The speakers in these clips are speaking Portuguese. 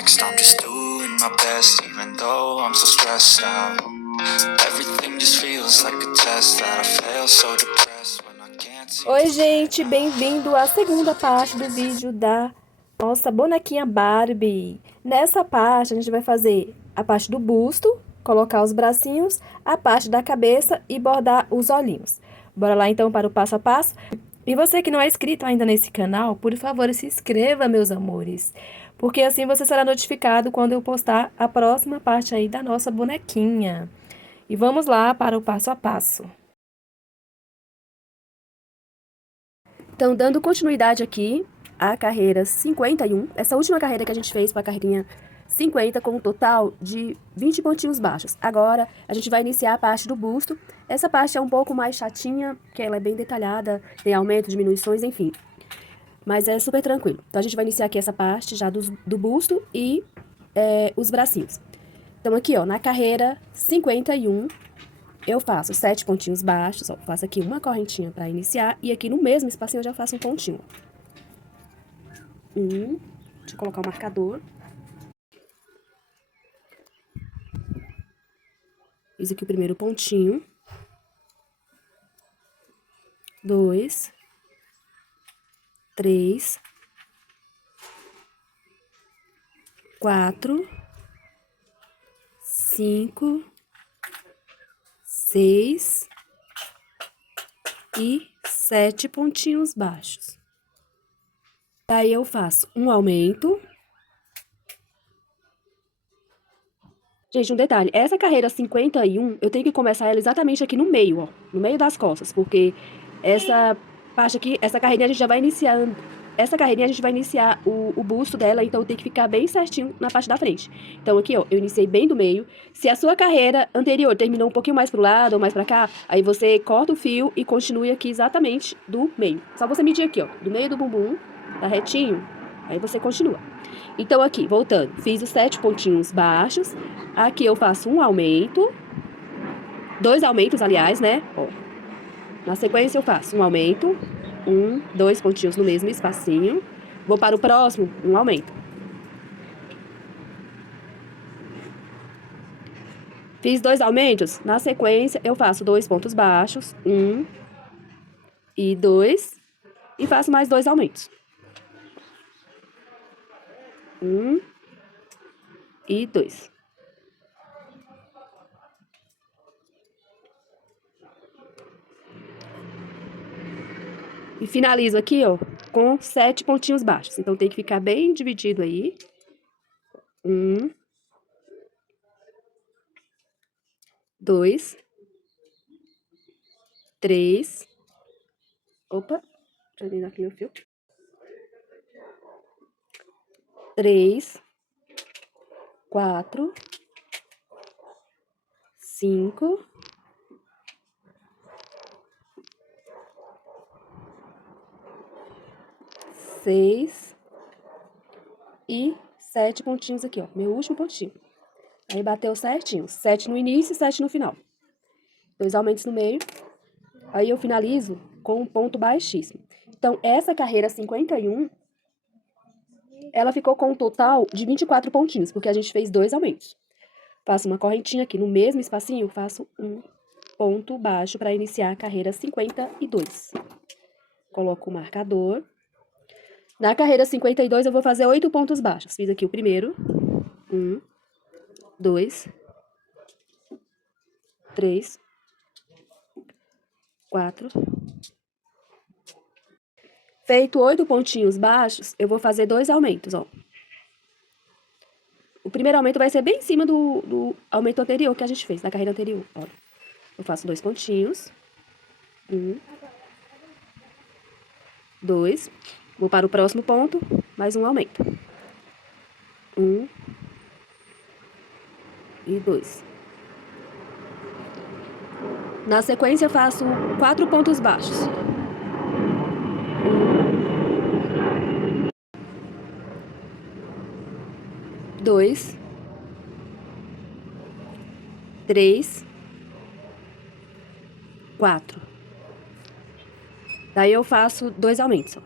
next. I'm just doing my best, even though I'm so stressed out. Everything just feels like a test that I fail, so depressed when I can't see. Oi, gente, bem-vindo à segunda parte do vídeo da nossa bonequinha Barbie. Nessa parte, a gente vai fazer a parte do busto, colocar os bracinhos, a parte da cabeça e bordar os olhinhos. Bora lá, então, para o passo a passo? E você que não é inscrito ainda nesse canal, por favor, se inscreva, meus amores, porque assim você será notificado quando eu postar a próxima parte aí da nossa bonequinha. E vamos lá para o passo a passo. Então, dando continuidade aqui à carreira 51, essa última carreira que a gente fez foi a carreirinha 50, com um total de 20 pontinhos baixos. Agora, a gente vai iniciar a parte do busto. Essa parte é um pouco mais chatinha, porque ela é bem detalhada, tem aumento, diminuições, enfim. Mas é super tranquilo. Então, a gente vai iniciar aqui essa parte já do busto e os bracinhos. Então, aqui, ó, na carreira 51... eu faço 7 pontinhos baixos, ó, faço aqui uma correntinha para iniciar, e aqui no mesmo espacinho eu já faço um pontinho. Deixa eu colocar o marcador. Fiz aqui o primeiro pontinho. 2, 3, 4, 5, 6 e 7 pontinhos baixos. Aí eu faço um aumento. Gente, um detalhe, essa carreira 51, eu tenho que começar ela exatamente aqui no meio, ó, no meio das costas, porque essa parte aqui, essa carreirinha a gente já vai iniciando, essa carreirinha a gente vai iniciar o busto dela, então tem que ficar bem certinho na parte da frente. Então aqui, ó, eu iniciei bem do meio. Se a sua carreira anterior terminou um pouquinho mais pro lado ou mais pra cá, aí você corta o fio e continue aqui exatamente do meio. Só você medir aqui, ó, do meio do bumbum, tá retinho, aí você continua. Então, aqui, voltando, fiz os 7 pontinhos baixos. Aqui eu faço um aumento. 2 aumentos, aliás, né? Ó. Na sequência, eu faço um aumento. 2 pontinhos no mesmo espacinho. Vou para o próximo, um aumento. Fiz 2 aumentos. Na sequência, eu faço 2 pontos baixos. 1 e 2. E faço mais 2 aumentos. 1 e 2. E finalizo aqui, ó, com 7 pontinhos baixos. Então, tem que ficar bem dividido aí. 1, 2, 3. Opa, deixa eu ligar aqui meu fio. 3, 4, 5, 6 e 7 pontinhos aqui, ó. Meu último pontinho. Aí bateu certinho. 7 no início e 7 no final. 2 aumentos no meio. Aí eu finalizo com um ponto baixíssimo. Então, essa carreira 51, ela ficou com um total de 24 pontinhos, porque a gente fez 2 aumentos. Faço uma correntinha aqui no mesmo espacinho, faço um ponto baixo para iniciar a carreira 52. Coloco o marcador. Na carreira 52, eu vou fazer 8 pontos baixos. Fiz aqui o primeiro. 1, 2, 3, 4. Feito 8 pontinhos baixos, eu vou fazer 2 aumentos, ó. O primeiro aumento vai ser bem em cima do aumento anterior que a gente fez, da carreira anterior, ó. Eu faço 2 pontinhos. 1, 2. Vou para o próximo ponto, mais um aumento. 1 e 2. Na sequência, eu faço 4 pontos baixos. 1, 2, 3, 4. Daí eu faço 2 aumentos, ó.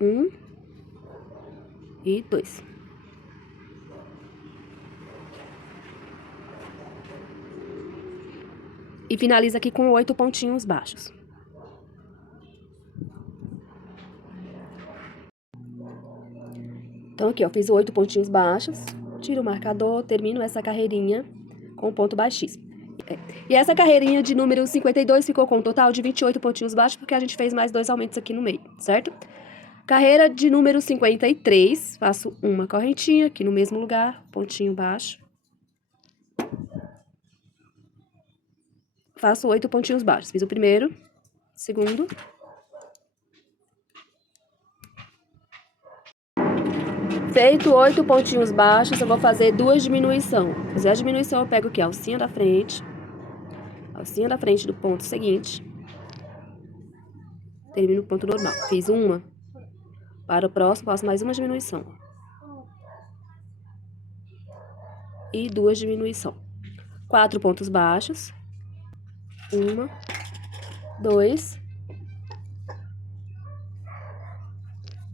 1 e 2. E finaliza aqui com 8 pontinhos baixos. Então, aqui, ó, fiz 8 pontinhos baixos, tiro o marcador, termino essa carreirinha com ponto baixíssimo. E essa carreirinha de número 52 ficou com um total de 28 pontinhos baixos, porque a gente fez mais 2 aumentos aqui no meio, certo? Carreira de número 53, faço uma correntinha aqui no mesmo lugar, pontinho baixo. Faço 8 pontinhos baixos. Fiz o primeiro, segundo. Feito 8 pontinhos baixos, eu vou fazer 2 diminuições. Fazer a diminuição, eu pego aqui a alcinha da frente do ponto seguinte. Termino o ponto normal. Fiz uma. Para o próximo, faço mais uma diminuição. E 2 diminuições. 4 pontos baixos. 1, 2,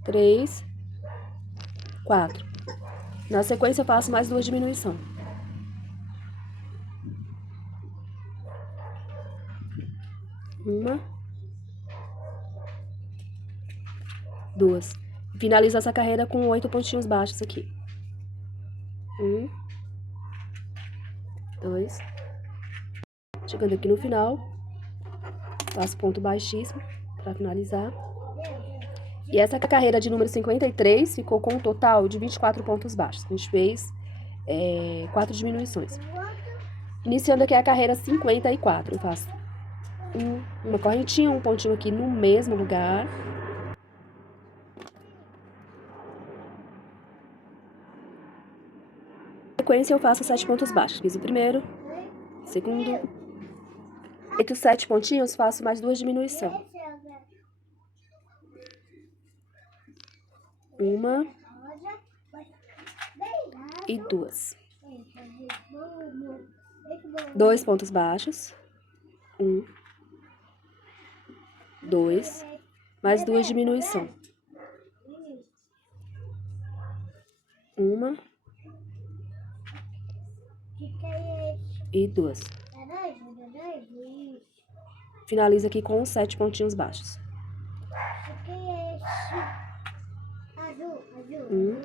3, 4. Na sequência, eu faço mais 2 diminuições. Uma, 2. Finalizo essa carreira com 8 pontinhos baixos aqui. 1, 2. Chegando aqui no final, faço ponto baixíssimo para finalizar. E essa carreira de número 53 ficou com um total de 24 pontos baixos. A gente fez 4 diminuições. Iniciando aqui a carreira 54, eu faço uma correntinha, um pontinho aqui no mesmo lugar. Na sequência, eu faço 7 pontos baixos. Fiz o primeiro, segundo. Entre os 7 pontinhos, faço mais 2 diminuições. Uma e 2. 2 pontos baixos. 1, 2, mais 2 diminuições. Uma e 2. Finalizo aqui com 7 pontinhos baixos. 1.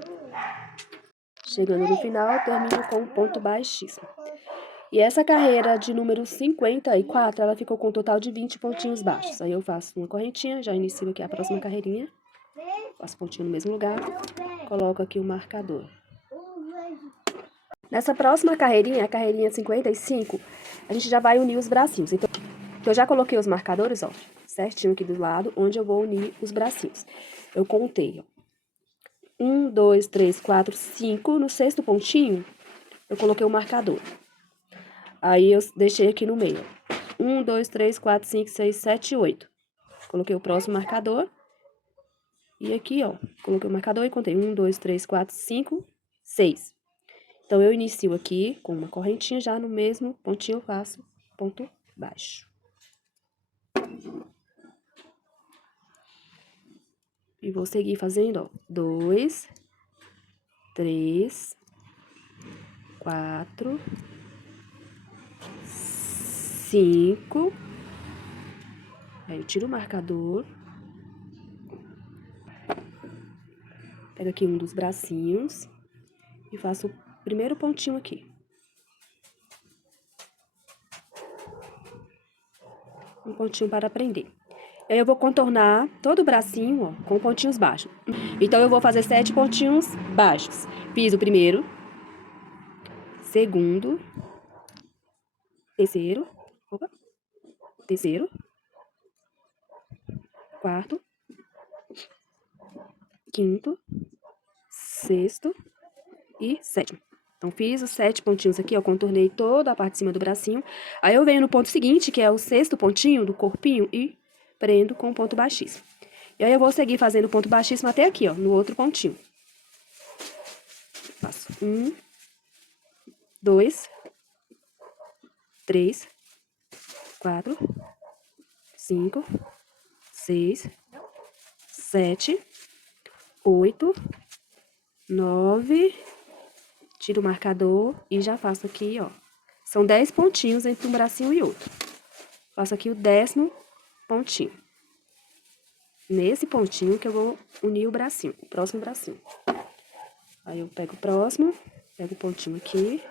Chegando no final, termino com um ponto baixíssimo. E essa carreira de número 54, ela ficou com um total de 20 pontinhos baixos. Aí eu faço uma correntinha, já inicio aqui a próxima carreirinha. Faço pontinho no mesmo lugar, coloco aqui o marcador. Nessa próxima carreirinha, a carreirinha 55, a gente já vai unir os bracinhos. Então, eu já coloquei os marcadores, ó, certinho aqui do lado, onde eu vou unir os bracinhos. Eu contei, ó. 1, 2, 3, 4, 5. No sexto pontinho, eu coloquei o marcador. Aí, eu deixei aqui no meio. 1, 2, 3, 4, 5, 6, 7, 8. Coloquei o próximo marcador. E aqui, ó, coloquei o marcador e contei. 1, 2, 3, 4, 5, 6. Então, eu inicio aqui com uma correntinha, já no mesmo pontinho eu faço ponto baixo. E vou seguir fazendo, ó, 2, 3, 4, 5. Aí, eu tiro o marcador. Pego aqui um dos bracinhos e faço o primeiro pontinho aqui. Um pontinho para prender. Aí, eu vou contornar todo o bracinho, ó, com pontinhos baixos. Então, eu vou fazer 7 pontinhos baixos. Fiz o primeiro, segundo, terceiro, quarto, quinto, sexto e sétimo. Então, fiz os 7 pontinhos aqui, ó, contornei toda a parte de cima do bracinho. Aí, eu venho no ponto seguinte, que é o sexto pontinho do corpinho, e prendo com ponto baixíssimo. E aí, eu vou seguir fazendo ponto baixíssimo até aqui, ó, no outro pontinho. Faço 1, 2, 3, 4, 5, 6, 7, 8, 9, tiro o marcador e já faço aqui, ó. São 10 pontinhos entre um bracinho e outro. Faço aqui o 10º pontinho. Nesse pontinho que eu vou unir o bracinho, o próximo bracinho. Aí eu pego o próximo, pego o pontinho aqui.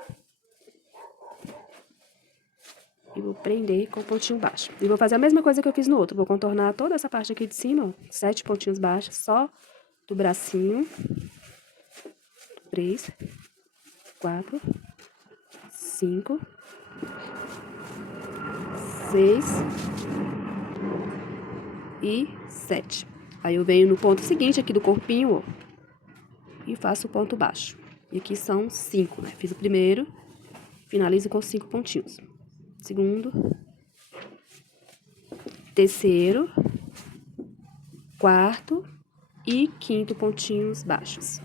E vou prender com o pontinho baixo. E vou fazer a mesma coisa que eu fiz no outro. Vou contornar toda essa parte aqui de cima, ó. 7 pontinhos baixos, só do bracinho. 3, 4, 5, 6 e 7. Aí eu venho no ponto seguinte aqui do corpinho, ó, e faço o ponto baixo. E aqui são 5, né? Fiz o primeiro, finalizo com 5 pontinhos. Segundo, terceiro, quarto e quinto pontinhos baixos.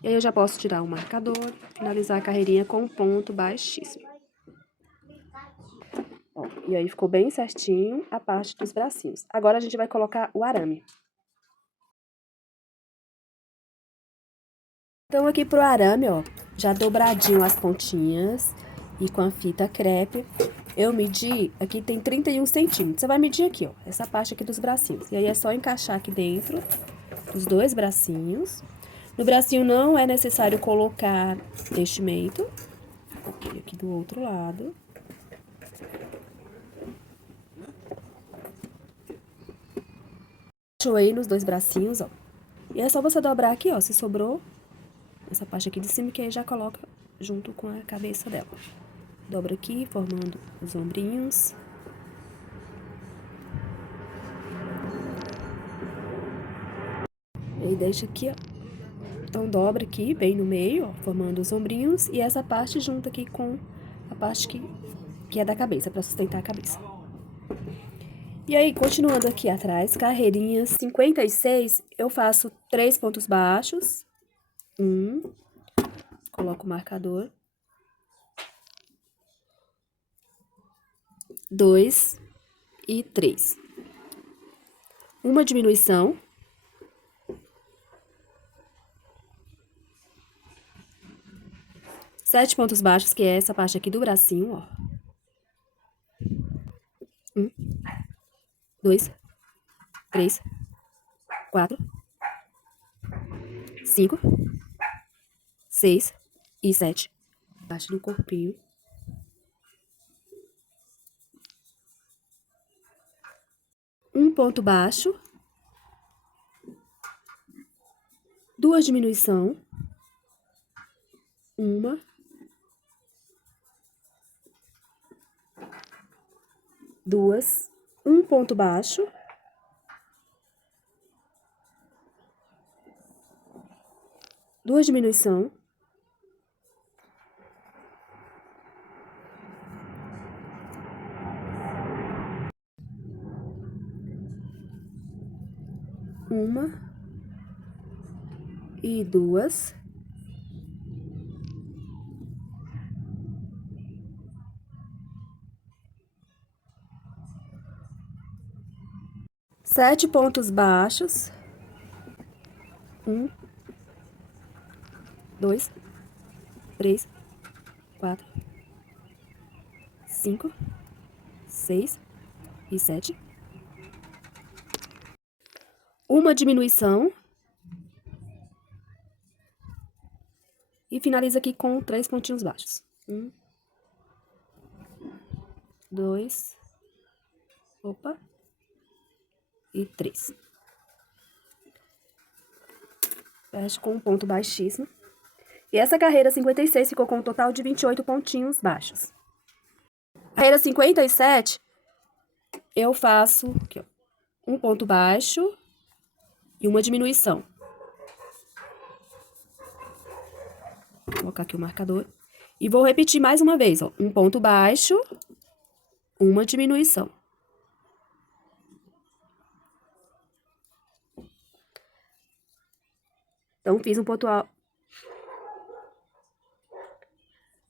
E aí eu já posso tirar o marcador, finalizar a carreirinha com um ponto baixíssimo. Ó, e aí ficou bem certinho a parte dos bracinhos. Agora a gente vai colocar o arame. Então aqui pro arame, ó, já dobradinho as pontinhas e com a fita crepe, eu medi, aqui tem 31 centímetros. Você vai medir aqui, ó, essa parte aqui dos bracinhos. E aí é só encaixar aqui dentro dos 2 bracinhos. No bracinho não é necessário colocar enchimento. Aqui do outro lado. Encaixei nos 2 bracinhos, ó. E é só você dobrar aqui, ó, se sobrou essa parte aqui de cima, que aí já coloca junto com a cabeça dela. Dobra aqui, formando os ombrinhos. E deixa aqui, ó. Então, dobra aqui, bem no meio, ó, formando os ombrinhos. E essa parte junto aqui com a parte que é da cabeça, pra sustentar a cabeça. E aí, continuando aqui atrás, carreirinha 56, eu faço 3 pontos baixos. 1, coloco o marcador. 2 e 3. Uma diminuição. 7 pontos baixos, que é essa parte aqui do bracinho, ó. 1, 2, 3, 4, 5, 6 e 7. Parte do corpinho. Um ponto baixo. 2 diminuição. 1, 2, um ponto baixo. 2 diminuição. 1 e 2. 7 pontos baixos. 1, 2, 3, 4, 5, 6 e 7. Uma diminuição. E finaliza aqui com 3 pontinhos baixos. 1, 2, opa, e 3. Fecho com um ponto baixíssimo. E essa carreira 56 ficou com um total de 28 pontinhos baixos. Carreira 57, eu faço aqui, ó, um ponto baixo e uma diminuição. Vou colocar aqui o marcador. E vou repetir mais uma vez, ó, um ponto baixo, uma diminuição. Então, fiz um ponto alto.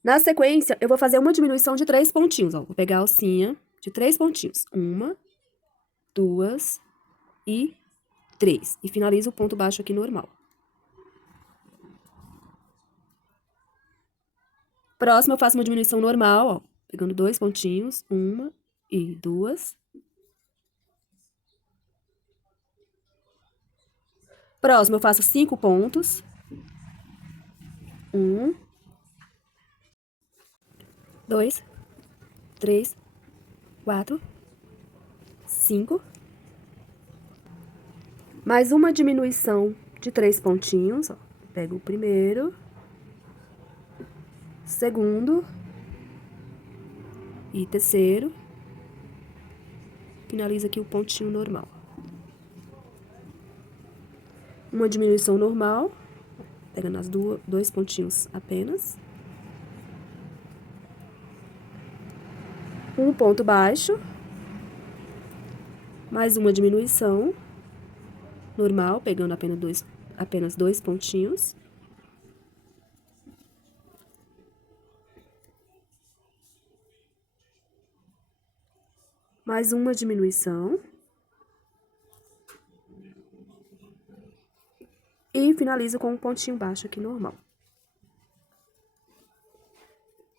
Na sequência, eu vou fazer uma diminuição de 3 pontinhos, ó. Vou pegar a alcinha de 3 pontinhos. 1, 2 e 3. E finalizo o ponto baixo aqui normal. Próximo, eu faço uma diminuição normal, ó. Pegando 2 pontinhos, 1 e 2. Próximo, eu faço 5 pontos. 1, 2, 3, 4, 5. Mais uma diminuição de 3 pontinhos, ó. Pego o primeiro, segundo e terceiro. Finaliza aqui o pontinho normal. Uma diminuição normal, pegando as dois pontinhos apenas. Um ponto baixo. Mais uma diminuição normal, pegando apenas dois pontinhos. Mais uma diminuição. E finalizo com um pontinho baixo aqui normal.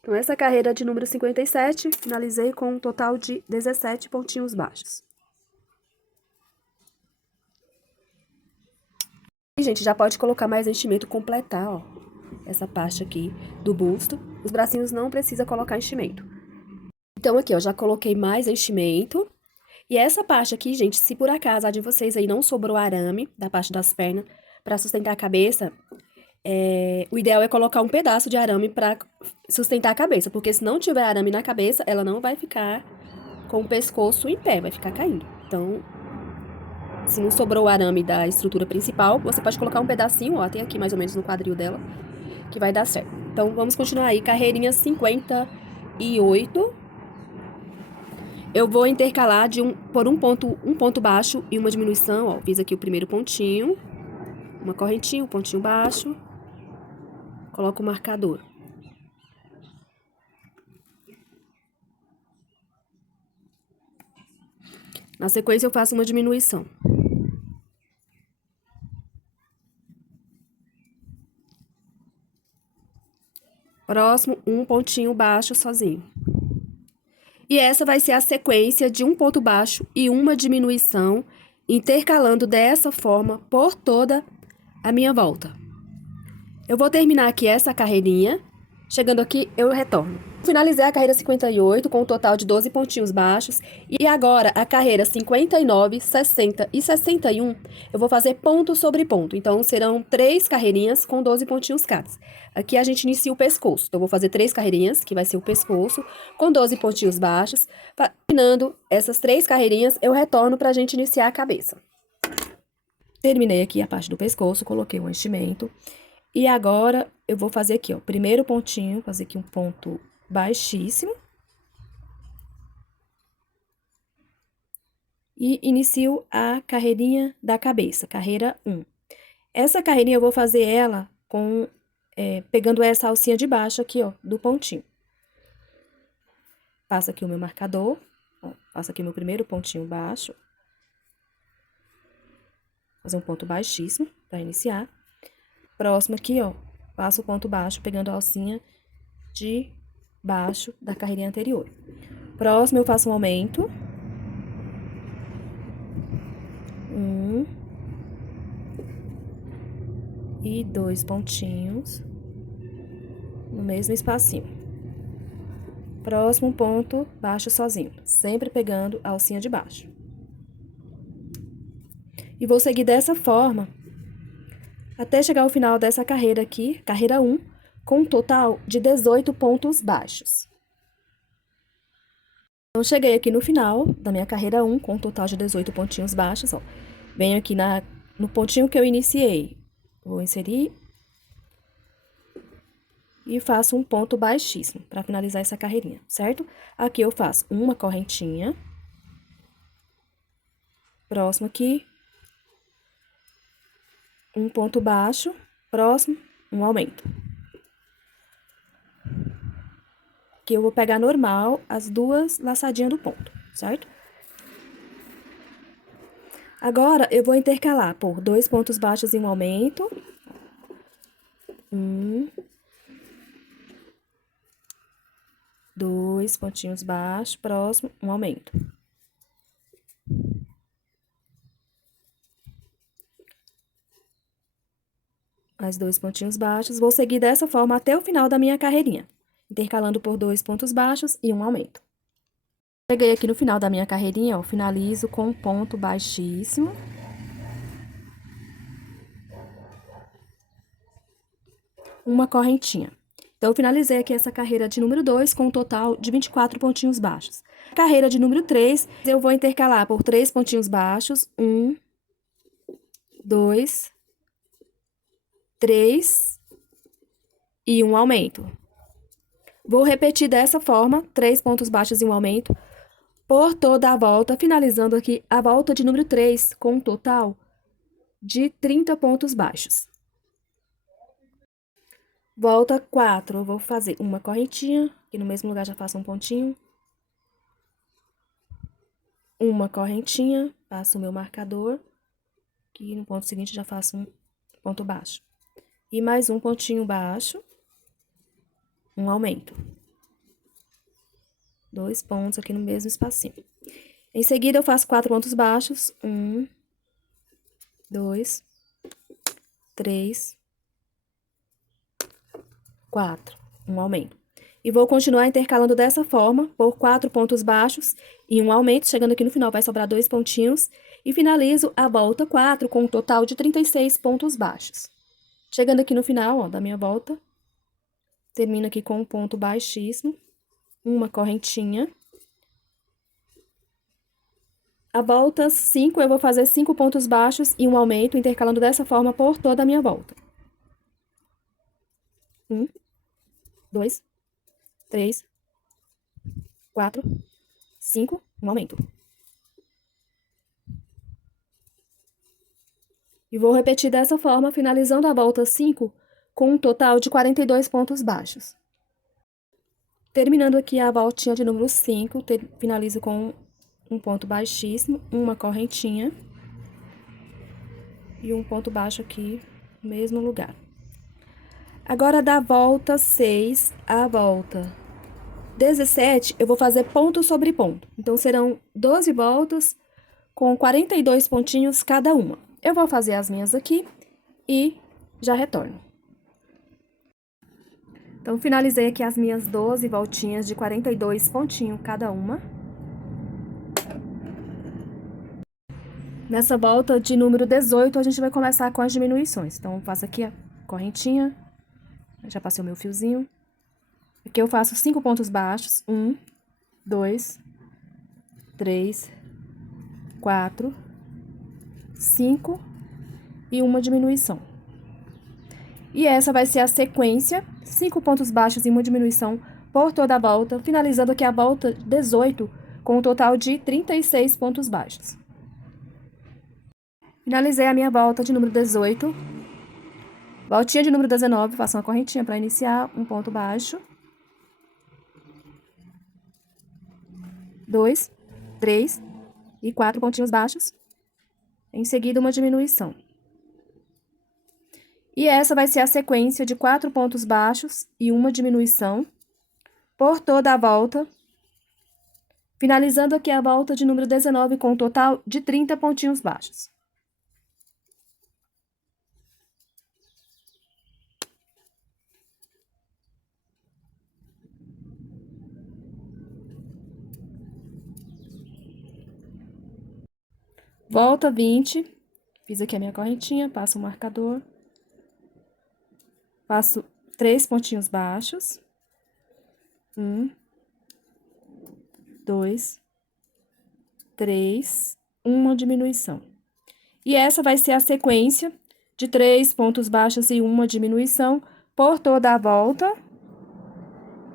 Então, essa carreira de número 57, finalizei com um total de 17 pontinhos baixos. E, gente, já pode colocar mais enchimento, completar, ó, essa parte aqui do busto. Os bracinhos não precisa colocar enchimento. Então, aqui, ó, já coloquei mais enchimento. E essa parte aqui, gente, se por acaso a de vocês aí não sobrou arame da parte das pernas para sustentar a cabeça, o ideal é colocar um pedaço de arame para sustentar a cabeça, porque se não tiver arame na cabeça, ela não vai ficar com o pescoço em pé, vai ficar caindo. Então, se não sobrou o arame da estrutura principal, você pode colocar um pedacinho, ó, tem aqui mais ou menos no quadril dela, que vai dar certo. Então, vamos continuar aí, carreirinha 58. Eu vou intercalar por um ponto baixo e uma diminuição, ó. Fiz aqui o primeiro pontinho, uma correntinha, um pontinho baixo. Coloco o marcador. Na sequência, eu faço uma diminuição. Próximo, um pontinho baixo sozinho. E essa vai ser a sequência de um ponto baixo e uma diminuição, intercalando dessa forma por toda a minha volta. Eu vou terminar aqui essa carreirinha. Chegando aqui, eu retorno. Finalizei a carreira 58 com um total de 12 pontinhos baixos. E agora, a carreira 59, 60 e 61, eu vou fazer ponto sobre ponto. Então, serão 3 carreirinhas com 12 pontinhos cada. Aqui a gente inicia o pescoço. Então, eu vou fazer 3 carreirinhas, que vai ser o pescoço, com 12 pontinhos baixos. Terminando essas 3 carreirinhas, eu retorno pra gente iniciar a cabeça. Terminei aqui a parte do pescoço, coloquei o enchimento. E agora, eu vou fazer aqui, ó, primeiro pontinho, fazer aqui um ponto baixíssimo. E inicio a carreirinha da cabeça, carreira 1. Essa carreirinha eu vou fazer ela pegando essa alcinha de baixo aqui, ó, do pontinho. Passo aqui o meu marcador, ó, passo aqui o meu primeiro pontinho baixo. Fazer um ponto baixíssimo para iniciar. Próximo aqui, ó, passo o ponto baixo, pegando a alcinha de baixo da carreirinha anterior. Próximo, eu faço um aumento. 1 e 2 pontinhos no mesmo espacinho. Próximo ponto baixo sozinho, sempre pegando a alcinha de baixo. E vou seguir dessa forma até chegar ao final dessa carreira aqui, carreira 1, com um total de 18 pontos baixos. Então, cheguei aqui no final da minha carreira 1, com um total de 18 pontinhos baixos, ó. Venho aqui no pontinho que eu iniciei, vou inserir e faço um ponto baixíssimo para finalizar essa carreirinha, certo? Aqui eu faço uma correntinha. Próximo aqui, um ponto baixo, próximo, um aumento. Aqui eu vou pegar normal as duas laçadinhas do ponto, certo? Agora, eu vou intercalar por 2 pontos baixos e um aumento. 1. 2 pontinhos baixos, próximo, um aumento. Mais 2 pontinhos baixos, vou seguir dessa forma até o final da minha carreirinha, intercalando por 2 pontos baixos e um aumento. Cheguei aqui no final da minha carreirinha, ó, finalizo com um ponto baixíssimo. Uma correntinha. Então, eu finalizei aqui essa carreira de número 2 com um total de 24 pontinhos baixos. Carreira de número 3, eu vou intercalar por 3 pontinhos baixos, 1, 2, 3 e um aumento. Vou repetir dessa forma, 3 pontos baixos e um aumento, por toda a volta, finalizando aqui a volta de número 3 com um total de 30 pontos baixos. Volta 4, eu vou fazer uma correntinha, e no mesmo lugar já faço um pontinho. Uma correntinha, passo o meu marcador, e no ponto seguinte já faço um ponto baixo. E mais um pontinho baixo, um aumento. 2 pontos aqui no mesmo espacinho. Em seguida, eu faço 4 pontos baixos, 1, 2, 3, 4, um aumento. E vou continuar intercalando dessa forma, por 4 pontos baixos e um aumento. Chegando aqui no final, vai sobrar 2 pontinhos. E finalizo a volta 4 com um total de 36 pontos baixos. Chegando aqui no final, ó, da minha volta, termino aqui com um ponto baixíssimo, uma correntinha. A volta 5, eu vou fazer 5 pontos baixos e um aumento, intercalando dessa forma por toda a minha volta. 1, 2, 3, 4, 5, um aumento. E vou repetir dessa forma, finalizando a volta 5 com um total de 42 pontos baixos. Terminando aqui a voltinha de número 5, finalizo com um ponto baixíssimo, uma correntinha e um ponto baixo aqui no mesmo lugar. Agora, da volta 6 à volta 17, eu vou fazer ponto sobre ponto. Então, serão 12 voltas com 42 pontinhos cada uma. Eu vou fazer as minhas aqui e já retorno. Então, finalizei aqui as minhas 12 voltinhas de 42 pontinhos cada uma. Nessa volta de número 18, a gente vai começar com as diminuições. Então, eu faço aqui a correntinha, já passei o meu fiozinho. Aqui eu faço 5 pontos baixos, 1, 2, 3, 4, 5 e uma diminuição. E essa vai ser a sequência, 5 pontos baixos e uma diminuição por toda a volta, finalizando aqui a volta 18 com um total de 36 pontos baixos. Finalizei a minha volta de número 18. Voltinha de número 19, faço uma correntinha para iniciar, um ponto baixo. 2, 3 e 4 pontinhos baixos. Em seguida, uma diminuição. E essa vai ser a sequência de 4 pontos baixos e uma diminuição por toda a volta, finalizando aqui a volta de número 19 com um total de 30 pontinhos baixos. Volta 20, fiz aqui a minha correntinha, passo o marcador, faço 3 pontinhos baixos, 1, 2, 3, uma diminuição. E essa vai ser a sequência de 3 pontos baixos e uma diminuição por toda a volta.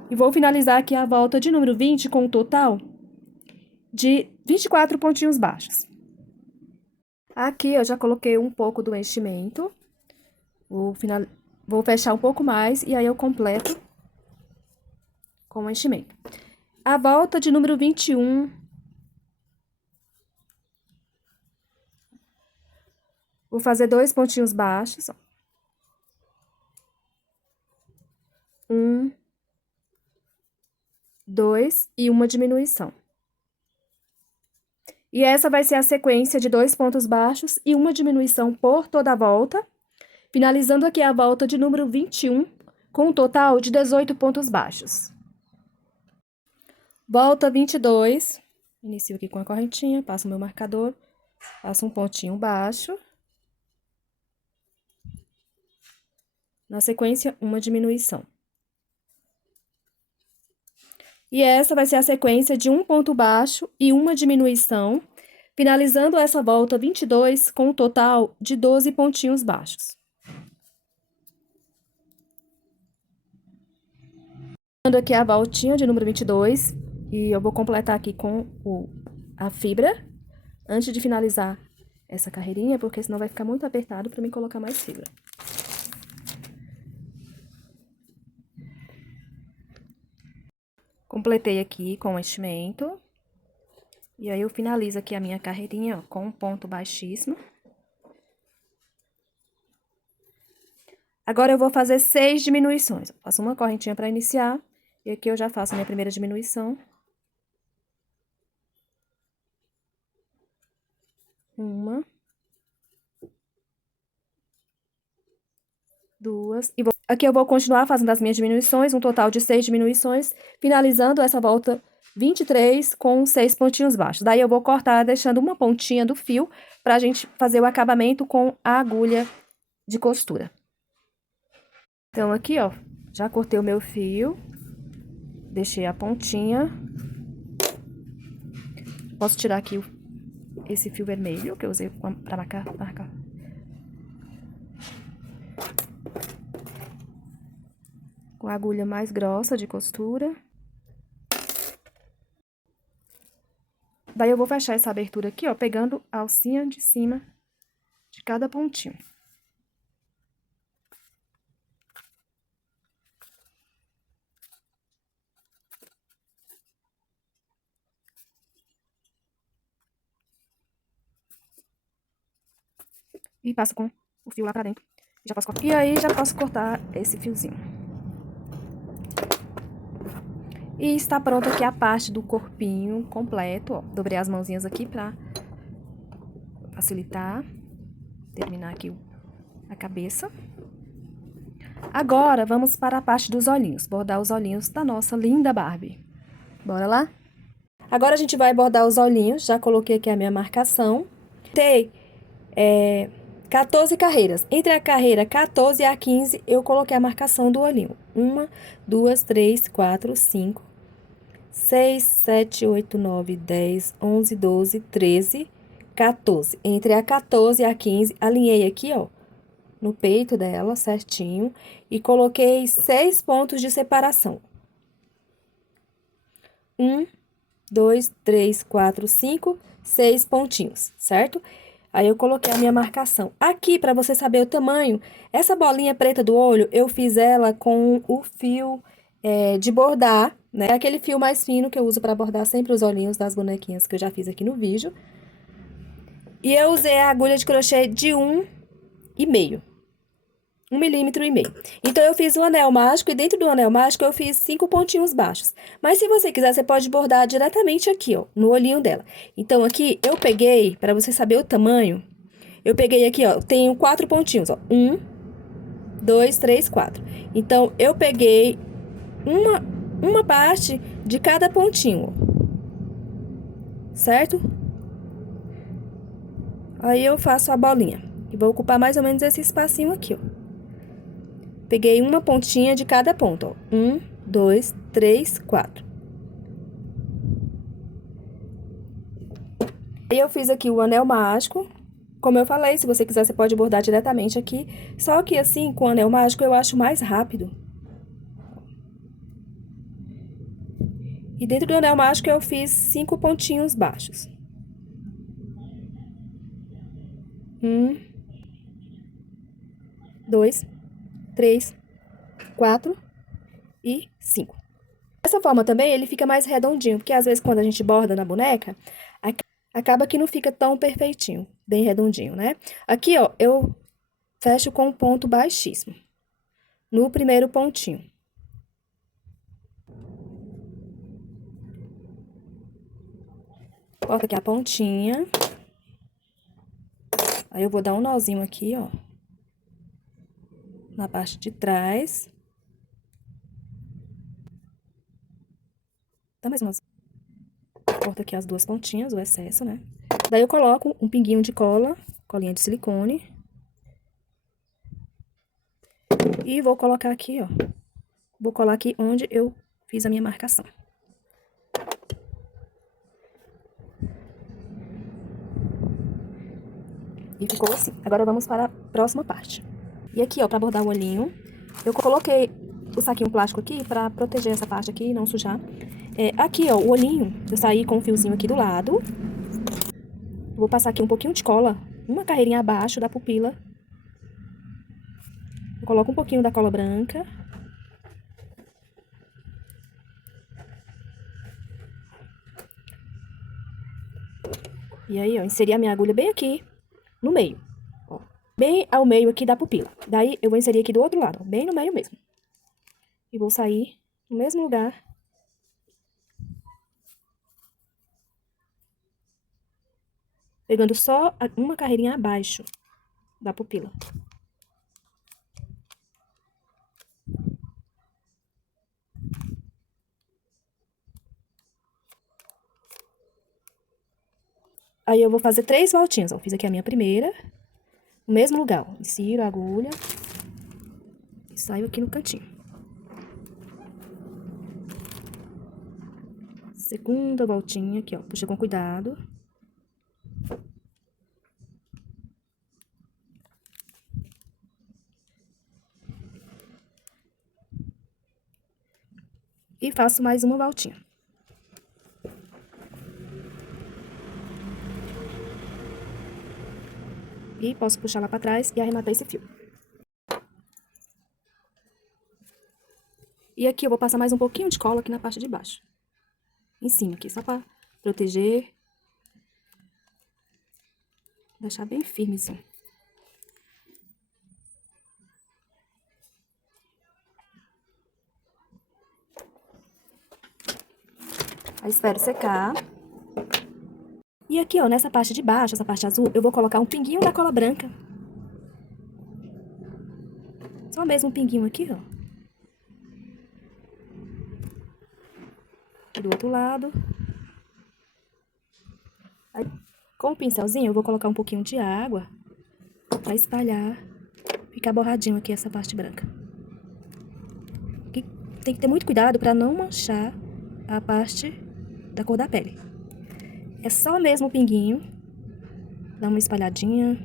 E vou finalizar aqui a volta de número 20 com um total de 24 pontinhos baixos. Aqui eu já coloquei um pouco do enchimento, vou fechar um pouco mais e aí eu completo com o enchimento. A volta de número 21, vou fazer 2 pontinhos baixos, ó. 1, 2 e uma diminuição. E essa vai ser a sequência de 2 pontos baixos e uma diminuição por toda a volta, finalizando aqui a volta de número 21, com um total de 18 pontos baixos. Volta 22, inicio aqui com a correntinha, passo o meu marcador, faço um pontinho baixo. Na sequência, uma diminuição. E essa vai ser a sequência de um ponto baixo e uma diminuição, finalizando essa volta 22 com um total de 12 pontinhos baixos. Dando aqui a voltinha de número 22, e eu vou completar aqui com a fibra, antes de finalizar essa carreirinha, porque senão vai ficar muito apertado para mim colocar mais fibra. Completei aqui com o enchimento. E aí, eu finalizo aqui a minha carreirinha, ó, com um ponto baixíssimo. Agora, eu vou fazer 6 diminuições. Eu faço uma correntinha para iniciar. E aqui eu já faço a minha primeira diminuição. Uma. Duas. E aqui eu vou continuar fazendo as minhas diminuições, um total de 6 diminuições, finalizando essa volta 23 com 6 pontinhos baixos. Daí, eu vou cortar deixando uma pontinha do fio pra gente fazer o acabamento com a agulha de costura. Então, aqui, ó, já cortei o meu fio, deixei a pontinha. Posso tirar aqui esse fio vermelho que eu usei pra marcar. Com a agulha mais grossa de costura. Daí, eu vou fechar essa abertura aqui, ó, pegando a alcinha de cima de cada pontinho. E passo com o fio lá pra dentro. Já posso cortar. E aí, já posso cortar esse fiozinho. E está pronta aqui a parte do corpinho completo, ó. Dobrei as mãozinhas aqui pra facilitar. Terminar aqui a cabeça. Agora, vamos para a parte dos olhinhos. Bordar os olhinhos da nossa linda Barbie. Bora lá? Agora, a gente vai bordar os olhinhos. Já coloquei aqui a minha marcação. Tem 14 carreiras. Entre a carreira 14 e a 15, eu coloquei a marcação do olhinho. 1, 2, 3, 4, 5, 6, 7, 8, 9, 10, 11, 12, 13, 14. Entre a 14 e a 15, alinhei aqui, ó, no peito dela, certinho, e coloquei 6 pontos de separação. 1, 2, 3, 4, 5, 6 pontinhos, certo? Aí, eu coloquei a minha marcação. Aqui, para você saber o tamanho, essa bolinha preta do olho, eu fiz ela com o fio de bordar, né? Aquele fio mais fino que eu uso para bordar sempre os olhinhos das bonequinhas que eu já fiz aqui no vídeo. E eu usei a agulha de crochê de 1,5. 1,5 milímetro. Então, eu fiz um anel mágico e dentro do anel mágico eu fiz 5 pontinhos baixos. Mas se você quiser, você pode bordar diretamente aqui, ó, no olhinho dela. Então, aqui eu peguei, para você saber o tamanho, eu peguei aqui, ó, tenho 4 pontinhos, ó. 1, 2, 3, 4. Então, eu peguei uma parte de cada pontinho, ó. Certo? Aí, eu faço a bolinha. E vou ocupar mais ou menos esse espacinho aqui, ó. Peguei uma pontinha de cada ponto, ó. 1, 2, 3, 4. E eu fiz aqui o anel mágico. Como eu falei, se você quiser, você pode bordar diretamente aqui. Só que assim, com o anel mágico, eu acho mais rápido. E dentro do anel mágico, eu fiz 5 pontinhos baixos. 1, 2, 3, 4 e 5. Dessa forma também, ele fica mais redondinho, porque às vezes quando a gente borda na boneca, acaba que não fica tão perfeitinho, bem redondinho, né? Aqui, ó, eu fecho com um ponto baixíssimo, no primeiro pontinho. Corta aqui a pontinha. Aí eu vou dar um nozinho aqui, ó. Na parte de trás. Dá mais um nozinho. Corta aqui as duas pontinhas, o excesso, né? Daí eu coloco um pinguinho de cola, colinha de silicone. E vou colocar aqui, ó. Vou colar aqui onde eu fiz a minha marcação. E ficou assim. Agora vamos para a próxima parte. E aqui, ó, pra bordar o olhinho, eu coloquei o saquinho plástico aqui pra proteger essa parte aqui e não sujar. Aqui, ó, o olhinho, eu saí com um fiozinho aqui do lado. Vou passar aqui um pouquinho de cola, uma carreirinha abaixo da pupila. Eu coloco um pouquinho da cola branca. E aí, ó, inseri a minha agulha bem aqui no meio, ó. Bem ao meio aqui da pupila. Daí, eu vou inserir aqui do outro lado, ó, bem no meio mesmo. E vou sair no mesmo lugar. Pegando só uma carreirinha abaixo da pupila. Aí eu vou fazer 3 voltinhas, ó. Fiz aqui a minha primeira. No mesmo lugar, ó. Insiro a agulha. E saio aqui no cantinho. Segunda voltinha aqui, ó. Puxa com cuidado. E faço mais uma voltinha. E posso puxar lá pra trás e arrematar esse fio. E aqui eu vou passar mais um pouquinho de cola aqui na parte de baixo. Em cima aqui, só pra proteger. Deixar bem firme assim. Aí espero secar. E aqui, ó, nessa parte de baixo, essa parte azul, eu vou colocar um pinguinho da cola branca. Só mesmo um pinguinho aqui, ó. E do outro lado. Aí, com o pincelzinho, eu vou colocar um pouquinho de água pra espalhar, ficar borradinho aqui essa parte branca. E tem que ter muito cuidado pra não manchar a parte da cor da pele. É só mesmo o pinguinho. Dá uma espalhadinha.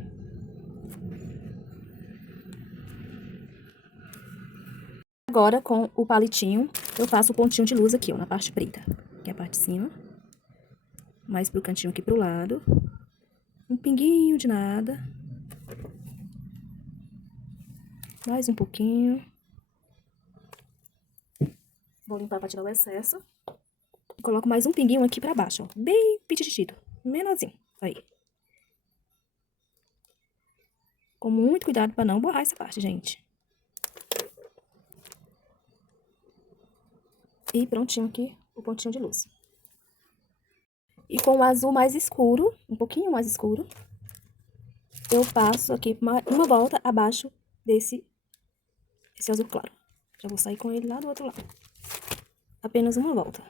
Agora, com o palitinho, eu faço o pontinho de luz aqui, ó, na parte preta. Que é a parte de cima. Mais pro cantinho aqui pro lado. Um pinguinho de nada. Mais um pouquinho. Vou limpar pra tirar o excesso. E coloco mais um pinguinho aqui pra baixo, ó. Bem pititito. Menorzinho. Aí. Com muito cuidado pra não borrar essa parte, gente. E prontinho aqui o pontinho de luz. E com o azul mais escuro, um pouquinho mais escuro, eu passo aqui uma volta abaixo desse azul claro. Já vou sair com ele lá do outro lado. Apenas uma volta.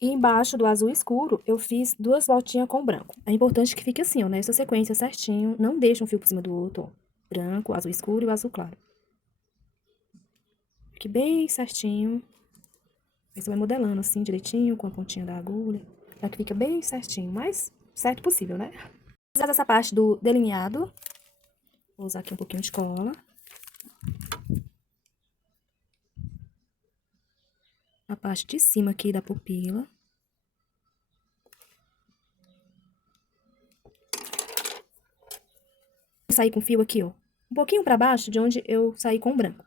E embaixo do azul escuro, eu fiz 2 voltinhas com branco. É importante que fique assim, ó, nessa sequência certinho. Não deixe um fio por cima do outro, ó. Branco, azul escuro e o azul claro. Fique bem certinho. Aí você vai modelando assim, direitinho, com a pontinha da agulha. Pra que fica bem certinho, mais certo possível, né? Vou usar essa parte do delineado. Vou usar aqui um pouquinho de cola. A parte de cima aqui da pupila. Vou sair com o fio aqui, ó. Um pouquinho pra baixo de onde eu saí com o branco.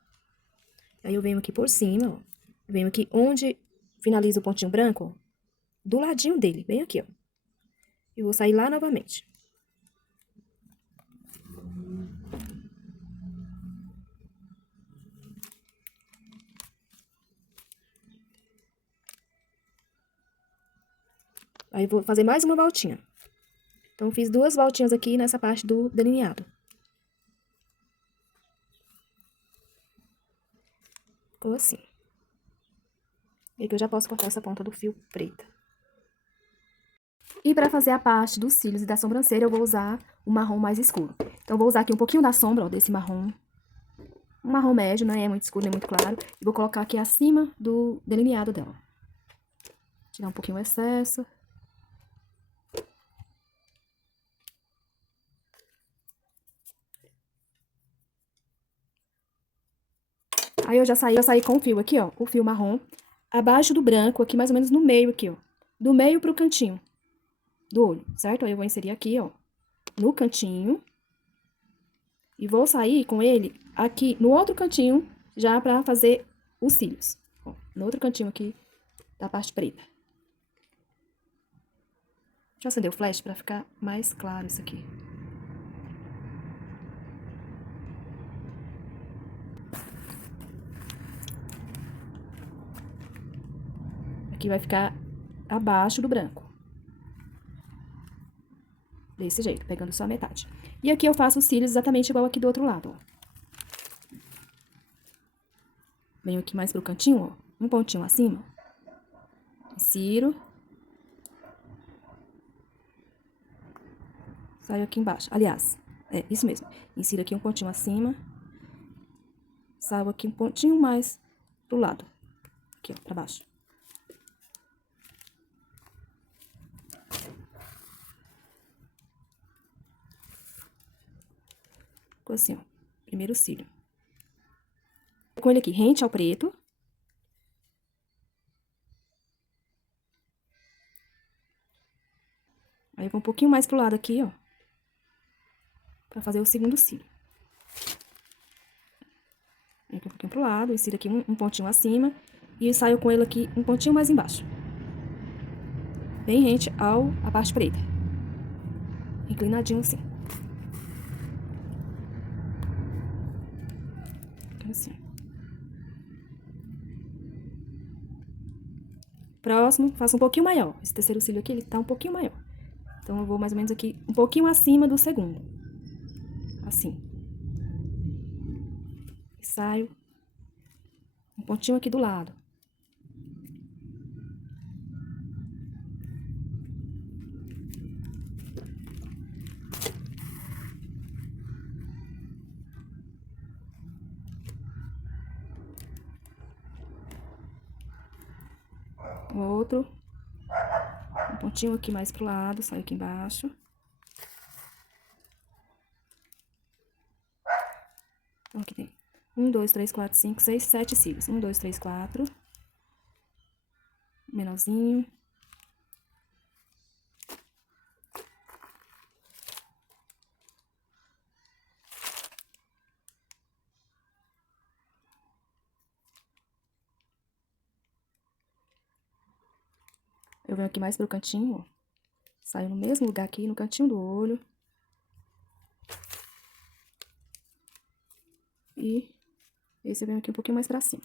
Aí eu venho aqui por cima, ó. Venho aqui onde finaliza o pontinho branco, ó. Do ladinho dele, bem aqui, ó. E vou sair lá novamente. Aí, vou fazer mais uma voltinha. Então, fiz 2 voltinhas aqui nessa parte do delineado. Ficou assim. E aqui eu já posso cortar essa ponta do fio preta. E pra fazer a parte dos cílios e da sobrancelha, eu vou usar o marrom mais escuro. Então, eu vou usar aqui um pouquinho da sombra, ó, desse marrom. Um marrom médio, não é muito escuro nem muito claro. E vou colocar aqui acima do delineado dela. Tirar um pouquinho o excesso. Aí eu já saí com o fio aqui, ó, o fio marrom, abaixo do branco, aqui mais ou menos no meio aqui, ó. Do meio pro cantinho do olho, certo? Aí eu vou inserir aqui, ó, no cantinho. E vou sair com ele aqui no outro cantinho, já pra fazer os cílios. Ó, no outro cantinho aqui da parte preta. Deixa eu acender o flash pra ficar mais claro isso aqui. Aqui vai ficar abaixo do branco. Desse jeito, pegando só a metade. E aqui eu faço os cílios exatamente igual aqui do outro lado, ó. Venho aqui mais pro cantinho, ó. Um pontinho acima. Insiro. Saio aqui embaixo. Aliás, é isso mesmo. Insiro aqui um pontinho acima. Saio aqui um pontinho mais pro lado. Aqui, ó, pra baixo. Ficou assim, ó. Primeiro cílio. Com ele aqui, rente ao preto. Aí eu vou um pouquinho mais pro lado aqui, ó. Pra fazer o segundo cílio. Vem aqui um pouquinho pro lado, insiro aqui um pontinho acima. E saio com ele aqui um pontinho mais embaixo. Bem rente à parte preta. Inclinadinho assim. Assim. Próximo, faço um pouquinho maior. Esse terceiro cílio aqui, ele tá um pouquinho maior. Então, eu vou mais ou menos aqui, um pouquinho acima do segundo. Assim. E saio. Um pontinho aqui do lado. Outro. Um pontinho aqui mais pro lado, saio aqui embaixo. Então, aqui tem 1, 2, 3, 4, 5, 6, 7 cílios. 1, 2, 3, 4. Menorzinho. Eu venho aqui mais pro cantinho, ó. Saio no mesmo lugar aqui, no cantinho do olho. E esse eu venho aqui um pouquinho mais pra cima.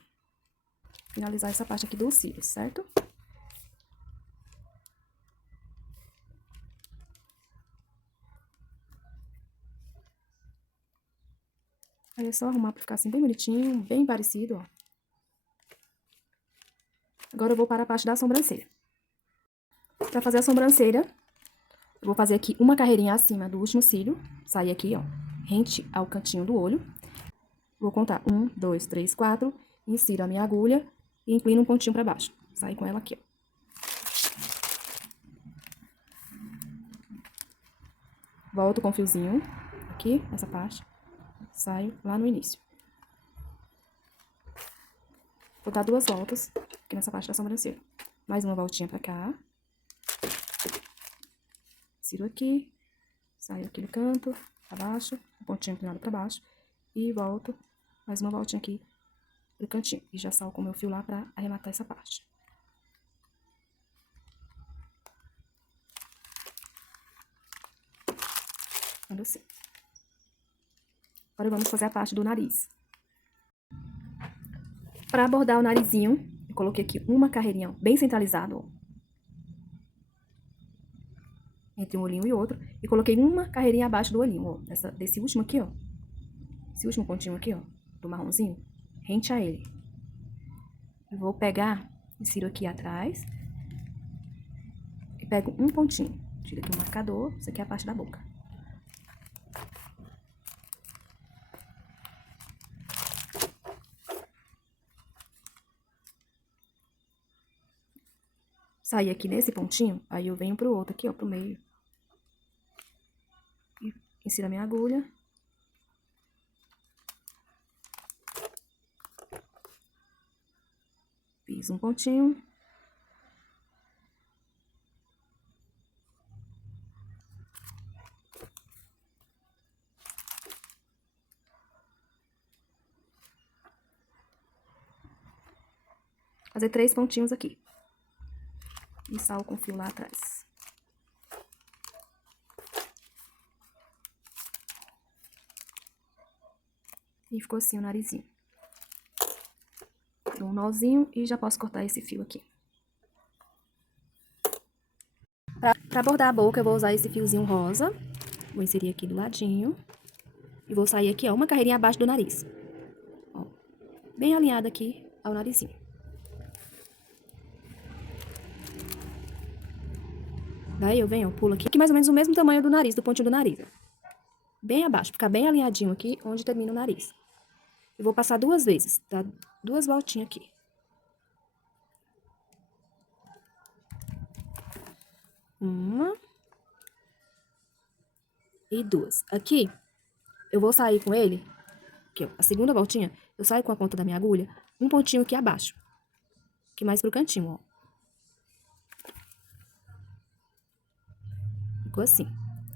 Finalizar essa parte aqui dos cílios, certo? Aí é só arrumar pra ficar assim bem bonitinho, bem parecido, ó. Agora eu vou para a parte da sobrancelha. Pra fazer a sobrancelha, eu vou fazer aqui uma carreirinha acima do último cílio. Sair aqui, ó, rente ao cantinho do olho. Vou contar 1, 2, 3, 4. Insiro a minha agulha e inclino um pontinho pra baixo. Saio com ela aqui, ó. Volto com o fiozinho aqui, nessa parte. Saio lá no início. Vou dar 2 voltas aqui nessa parte da sobrancelha. Mais uma voltinha pra cá. Insiro aqui. Saio aqui no canto, pra baixo. Um pontinho inclinado pra baixo. E volto. Mais uma voltinha aqui pro cantinho. E já salgo com o meu fio lá pra arrematar essa parte. Assim. Agora vamos fazer a parte do nariz. Para bordar o narizinho, eu coloquei aqui uma carreirinha bem centralizada, ó. entre um olhinho e outro. E coloquei uma carreirinha abaixo do olhinho, ó. Desse último aqui, ó. Esse último pontinho aqui, ó. Do marronzinho. Rente a ele. Eu vou pegar, insiro aqui atrás. E pego um pontinho. Tiro aqui o marcador. Isso aqui é a parte da boca. Saí aqui nesse pontinho, aí eu venho pro outro aqui, ó, pro meio. E insiro a minha agulha. Fiz um pontinho. Fazer 3 pontinhos aqui. E salgo com fio lá atrás. E ficou assim o narizinho. Dou um nozinho e já posso cortar esse fio aqui. Pra bordar a boca, eu vou usar esse fiozinho rosa. Vou inserir aqui do ladinho. E vou sair aqui, ó, uma carreirinha abaixo do nariz. Ó, bem alinhada aqui ao narizinho. Daí eu venho, ó, pulo aqui mais ou menos o mesmo tamanho do nariz, do pontinho do nariz. Ó. Bem abaixo, ficar bem alinhadinho aqui, onde termina o nariz. Eu vou passar 2 vezes, tá? 2 voltinhas aqui. Uma. E 2. Aqui, eu vou sair com ele, aqui, ó, a segunda voltinha, eu saio com a ponta da minha agulha, um pontinho aqui abaixo. Aqui mais pro cantinho, ó. Ficou assim,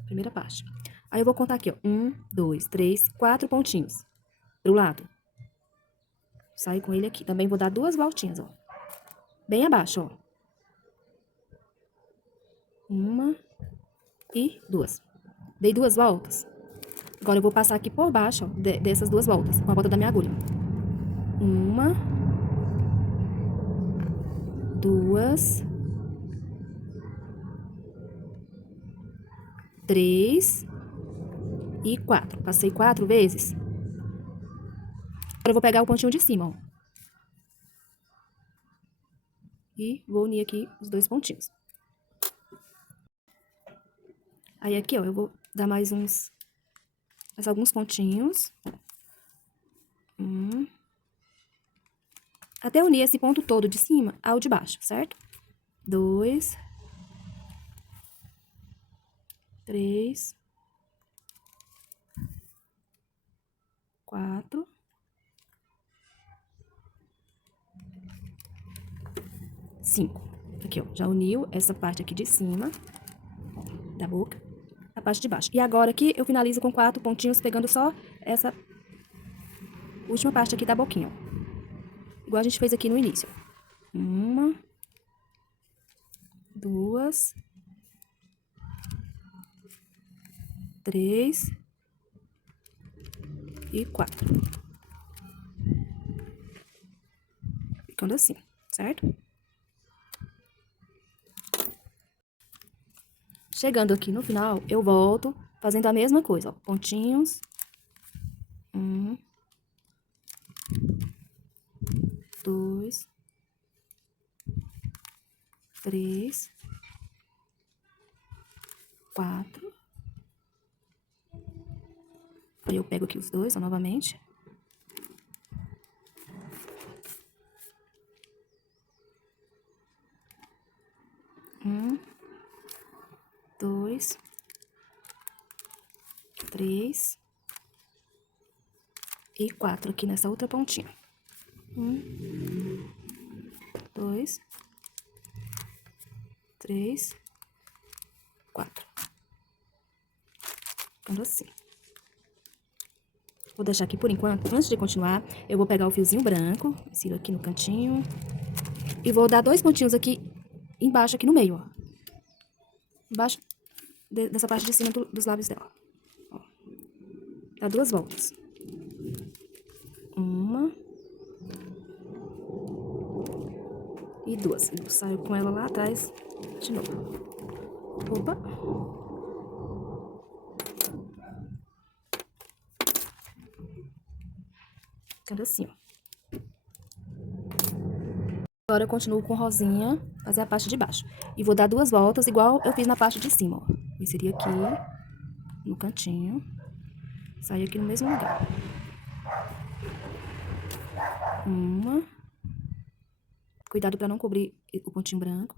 primeira parte. Aí eu vou contar aqui, ó, 1, 2, 3, 4 pontinhos pro lado. Saio com ele aqui. Também vou dar 2 voltinhas, ó. Bem abaixo, ó. 1 e 2. Dei 2 voltas. Agora eu vou passar aqui por baixo, ó, dessas 2 voltas, com a ponta da minha agulha. 1, 2, 3 e 4. Passei 4 vezes. Agora eu vou pegar o pontinho de cima, ó. E vou unir aqui os 2 pontinhos. Aí aqui, ó, eu vou dar mais alguns pontinhos. Até unir esse ponto todo de cima ao de baixo, certo? 2, 3, 4, 5. Aqui, ó, já uniu essa parte aqui de cima da boca, a parte de baixo. E agora aqui eu finalizo com 4 pontinhos, pegando só essa última parte aqui da boquinha, ó. Igual a gente fez aqui no início. 1, 2, 3 e 4. Ficando assim, certo? Chegando aqui no final, eu volto fazendo a mesma coisa, ó. Pontinhos. 1, 2, 3, 4. Aí eu pego aqui os 2, ó, novamente. Um, 2, 3 e 4 aqui nessa outra pontinha. 1, 2, 3, 4. Ficando assim. Vou deixar aqui por enquanto. Antes de continuar, eu vou pegar o fiozinho branco, insiro aqui no cantinho. E vou dar 2 pontinhos aqui embaixo, aqui no meio, ó. Embaixo dessa parte de cima dos lábios dela. Ó. Dá 2 voltas. 1 e 2. Eu saio com ela lá atrás de novo. Opa. Ficando assim, ó. Agora eu continuo com rosinha, fazer a parte de baixo. E vou dar 2 voltas, igual eu fiz na parte de cima, ó. Vou inserir aqui, no cantinho. Sair aqui no mesmo lugar. Uma. Cuidado pra não cobrir o pontinho branco.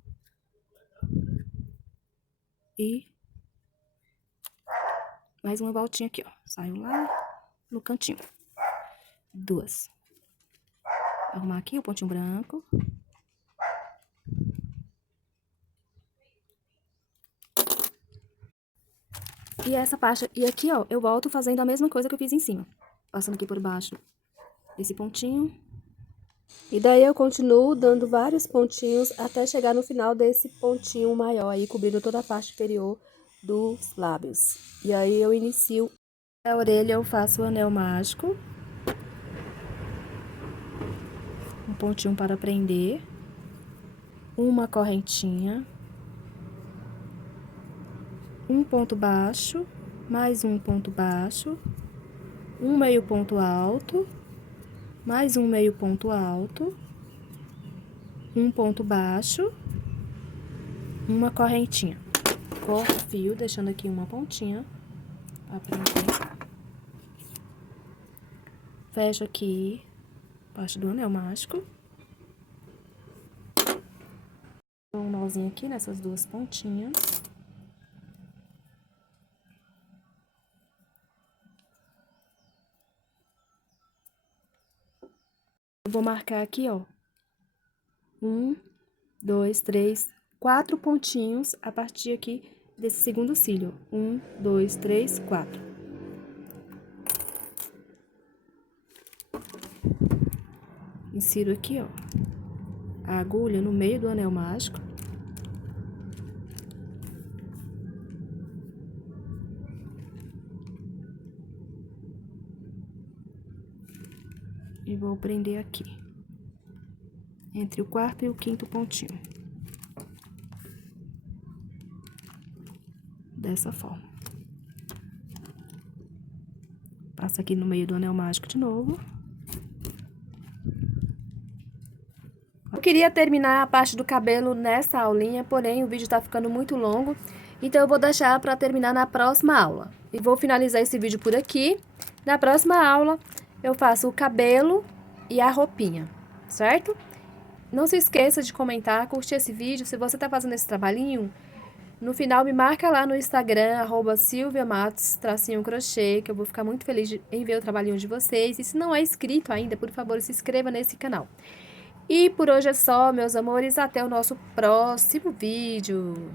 E mais uma voltinha aqui, ó. Saio lá no cantinho. 2. Arrumar aqui o pontinho branco. E essa parte, e aqui, ó, eu volto fazendo a mesma coisa que eu fiz em cima. Passando aqui por baixo desse pontinho. E daí eu continuo dando vários pontinhos até chegar no final desse pontinho maior aí, cobrindo toda a parte inferior dos lábios. E aí eu inicio a orelha, eu faço o anel mágico. Um pontinho para prender. Uma correntinha. Um ponto baixo, mais um ponto baixo. Um meio ponto alto. Mais um meio ponto alto. Um ponto baixo. Uma correntinha. Corto o fio, deixando aqui uma pontinha pra prender. Fecho aqui, parte do anel mágico. Dou um nozinho aqui nessas 2 pontinhas. Eu vou marcar aqui, ó. 1, 2, 3, 4 pontinhos a partir aqui desse segundo cílio. 1, 2, 3, 4. Insiro aqui, ó, a agulha no meio do anel mágico. E vou prender aqui, entre o 4º e o 5º pontinho. Dessa forma. Passa aqui no meio do anel mágico de novo. Eu queria terminar a parte do cabelo nessa aulinha, porém o vídeo tá ficando muito longo, então eu vou deixar para terminar na próxima aula. E vou finalizar esse vídeo por aqui. Na próxima aula eu faço o cabelo e a roupinha, certo? Não se esqueça de comentar, curtir esse vídeo. Se você tá fazendo esse trabalhinho, no final me marca lá no Instagram, @silviamatos_crochê, que eu vou ficar muito feliz em ver o trabalhinho de vocês. E se não é inscrito ainda, por favor, se inscreva nesse canal. E por hoje é só, meus amores. Até o nosso próximo vídeo.